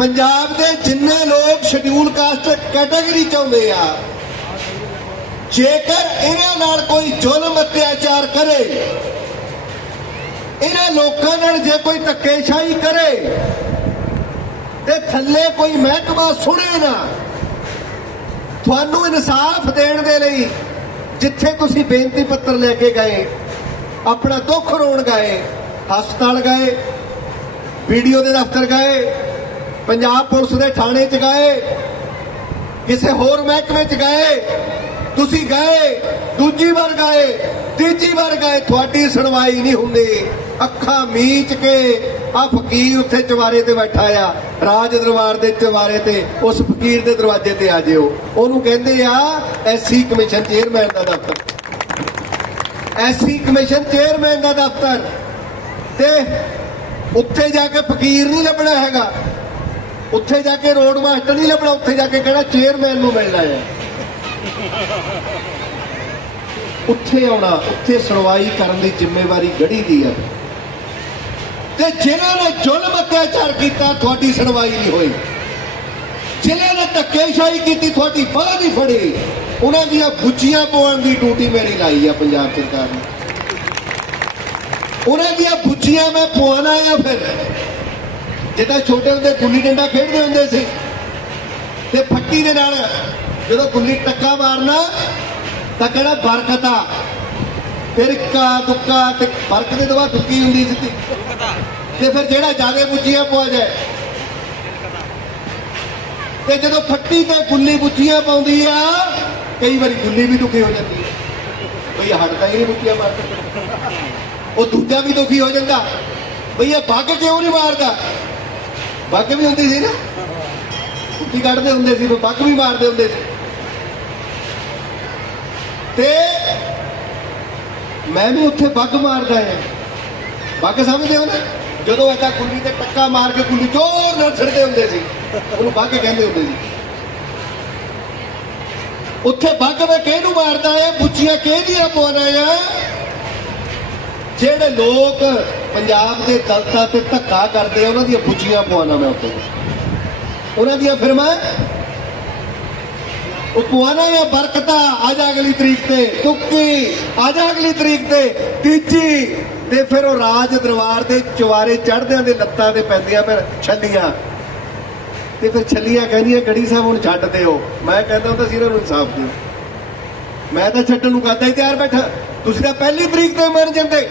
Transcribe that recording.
ਪੰਜਾਬ ਦੇ ਜਿੰਨੇ ਲੋਕ ਸ਼ਡਿਊਲ ਕਾਸਟ ਕੈਟਾਗਰੀ ਚਾਹੁੰਦੇ ਆ, ਜੇਕਰ ਇਹਨਾਂ ਨਾਲ ਕੋਈ ਜ਼ੁਲਮ ਅਤਿਆਚਾਰ ਕਰੇ, ਇਹਨਾਂ ਲੋਕਾਂ ਨਾਲ ਜੇ ਕੋਈ ਧੱਕੇਸ਼ਾਹੀ ਕਰੇ, ਤੇ ਥੱਲੇ ਕੋਈ ਮਹਿਕਮਾ ਸੁਣੇ ਨਾ, ਤੁਹਾਨੂੰ ਇਨਸਾਫ ਦੇਣ ਦੇ ਲਈ ਜਿੱਥੇ ਤੁਸੀਂ ਬੇਨਤੀ ਪੱਤਰ ਲੈ ਕੇ ਗਏ, ਆਪਣਾ ਦੁੱਖ ਰੋਣ ਗਏ, ਹਸਪਤਾਲ ਗਏ, ਵੀਡੀਓ ਦੇ ਦਫ਼ਤਰ ਗਏ ਪੰਜਾਬ ਪੁਲਿਸ ਦੇ ਥਾਣੇ 'ਚ ਗਏ, ਕਿਸੇ ਹੋਰ ਮਹਿਕਮੇ 'ਚ ਗਏ, ਤੁਸੀਂ ਗਏ, ਦੂਜੀ ਵਾਰ ਗਏ, ਤੀਜੀ ਵਾਰ ਗਏ, ਤੁਹਾਡੀ ਸੁਣਵਾਈ ਨਹੀਂ ਹੁੰਦੀ। ਅੱਖਾਂ ਮੀਚ ਕੇ ਆ ਫਕੀਰ ਉੱਥੇ ਚਵਾਰੇ ਤੇ ਬੈਠਾ ਆ, ਰਾਜ ਦਰਬਾਰ ਦੇ ਚਵਾਰੇ ਤੇ, ਉਸ ਫਕੀਰ ਦੇ ਦਰਵਾਜ਼ੇ ਤੇ ਆ ਜਿਓ। ਉਹਨੂੰ ਕਹਿੰਦੇ ਆ, ਐਸਸੀ ਕਮਿਸ਼ਨ ਚੇਅਰਮੈਨ ਦਾ ਦਫ਼ਤਰ। ਐਸਸੀ ਕਮਿਸ਼ਨ ਚੇਅਰਮੈਨ ਦਾ ਦਫ਼ਤਰ। ਤੇ ਉੱਥੇ ਜਾ ਕੇ ਫਕੀਰ ਨਹੀਂ ਲੱਭਣਾ ਹੈਗਾ। ਉੱਥੇ ਜਾ ਕੇ ਰੋਡ ਮਾਸਟਰ ਨਹੀਂ ਲੱਭਣਾ, ਉੱਥੇ ਜਾ ਕੇ ਕਹਿਣਾ ਚੇਅਰਮੈਨ ਨੂੰ ਮਿਲਣਾ ਹੈ। ਉੱਥੇ ਆਉਣਾ, ਉੱਥੇ ਸੁਣਵਾਈ ਕਰਨ ਦੀ ਜ਼ਿੰਮੇਵਾਰੀ ਗੜੀ ਦੀ ਹੈ। ਤੇ ਜਿਨ੍ਹਾਂ ਨੇ ਜ਼ੁਲਮ ਅਤਿਆਚਾਰ ਕੀਤਾ, ਤੁਹਾਡੀ ਸੁਣਵਾਈ ਨਹੀਂ ਹੋਈ। ਜਿਨ੍ਹਾਂ ਨੇ ਧੱਕੇਸ਼ਾਹੀ ਕੀਤੀ, ਤੁਹਾਡੀ ਬਾਹ ਨਹੀਂ ਫੜੀ। ਉਹਨਾਂ ਦੀਆਂ ਬੁੱਚੀਆਂ ਪਵਾਉਣ ਦੀ ਡਿਊਟੀ ਮੇਰੀ ਲਾਈ ਆ ਪੰਜਾਬ ਸਰਕਾਰ ਨੇ। ਉਹਨਾਂ ਦੀਆਂ ਬੁੱਚੀਆਂ ਮੈਂ ਪਵਾਉਣਾ ਆ ਫਿਰ। ਜਿੱਦਾਂ ਛੋਟੇ ਹੁੰਦੇ ਗੁੱਲੀ ਡੰਡਾ ਖੇਡਦੇ ਹੁੰਦੇ ਸੀ, ਤੇ ਫੱਟੀ ਦੇ ਨਾਲ ਜਦੋਂ ਗੁੱਲੀ ਟੱਕਾ ਮਾਰਨਾ, ਤਾਂ ਕਿਹੜਾ ਬਰਕਤ ਆ? ਦੁੱਕਾ ਤੇ ਬਰਕਤ ਦੇ ਦਵਾ ਦੁੱਕੀ ਹੁੰਦੀ ਸੀ। ਤੇ ਫਿਰ ਜਿਹੜਾ ਜਾਵੇ ਪੁੱਛੀਆਂ ਪਵਾ ਜਾਏ। ਤੇ ਜਦੋਂ ਫੱਟੀ ਤੇ ਗੁੱਲੀ ਬੁੱਚੀਆਂ ਪਾਉਂਦੀ ਆ, ਕਈ ਵਾਰੀ ਗੁੱਲੀ ਵੀ ਦੁਖੀ ਹੋ ਜਾਂਦੀ ਹੈ ਬਈ ਹਟਦਾ ਹੀ ਨਹੀਂ ਬੁੱਚੀਆਂ ਮਾਰਦਾ। ਉਹ ਦੂਜਾ ਵੀ ਦੁਖੀ ਹੋ ਜਾਂਦਾ। ਬਈ ਇਹ ਬੱਗ ਕਿਉਂ ਨਹੀਂ ਮਾਰਦਾ? ਬੱਗ ਵੀ ਹੁੰਦੀ ਸੀ ਨਾ? ਕੁੱਤੀ ਕੱਢਦੇ ਹੁੰਦੇ ਸੀ, ਬੱਗ ਵੀ ਮਾਰਦੇ ਹੁੰਦੇ ਸੀ। ਤੇ ਮੈਂ ਵੀ ਉੱਥੇ ਬੱਗ ਮਾਰਦਾ ਆ ਬੱਗ ਸਮਝਦੇ ਹੋ ਨਾ? ਜਦੋਂ ਐਸਾ ਗੁੱਲੀ ਤੇ ਟੱਕਾ ਮਾਰ ਕੇ ਗੁੱਲੀ ਜ਼ੋਰ ਨਾਲ ਛੱਡਦੇ ਹੁੰਦੇ ਸੀ, ਉਹਨੂੰ ਬੱਗ ਕਹਿੰਦੇ ਹੁੰਦੇ ਸੀ। ਉੱਥੇ ਬੱਗ ਮੈਂ ਕਿਹਨੂੰ ਮਾਰਦਾ ਹੈ? ਬੁੱਚੀਆਂ ਕਿਹਦੀਆਂ ਪਵਾਉਣਾ ਆ? ਜਿਹੜੇ ਲੋਕ ਪੰਜਾਬ ਦੇ ਦਲਤਾਂ ਤੇ ਧੱਕਾ ਕਰਦੇ ਆ, ਉਹਨਾਂ ਦੀਆਂ ਬੁੱਚੀਆਂ ਪਵਾਉਣਾ ਮੈਂ ਉੱਥੇ ਉਹਨਾਂ ਦੀਆਂ ਫਿਰ ਉਹ ਪਵਾਨਾ ਜਾਂ ਬਰਕਤਾ, ਆ ਜਾ ਅਗਲੀ ਤਰੀਕ ਤੇ, ਤੁੱਕੀ, ਆ ਜਾ ਅਗਲੀ ਤਰੀਕ ਤੇ, ਤੀਜੀ, ਤੇ ਫਿਰ ਉਹ ਰਾਜ ਦਰਬਾਰ ਦੇ ਚਵਾਰੇ ਚੜਦਿਆਂ ਦੇ ਲੱਤਾਂ ਤੇ ਪੈਂਦੀਆਂ ਫਿਰ ਛੱਲੀਆਂ। ਤੇ ਫਿਰ ਛੱਲੀਆਂ ਕਹਿੰਦੀਆਂ, ਗੜੀ ਸਾਹਿਬ ਹੁਣ ਛੱਡ ਦਿਓ। ਮੈਂ ਕਹਿੰਦਾ ਹੁੰਦਾ ਸੀ ਇਹਨਾਂ ਨੂੰ ਇਨਸਾਫ ਦਿਓ। ਮੈਂ ਤਾਂ ਛੱਡਣ ਨੂੰ ਕਰਦਾ ਹੀ ਤਿਆਰ ਬੈਠਾ। ਤੁਸੀਂ ਤਾਂ ਪਹਿਲੀ ਤਰੀਕ ਤੇ ਮਰ ਜਾਂਦੇ।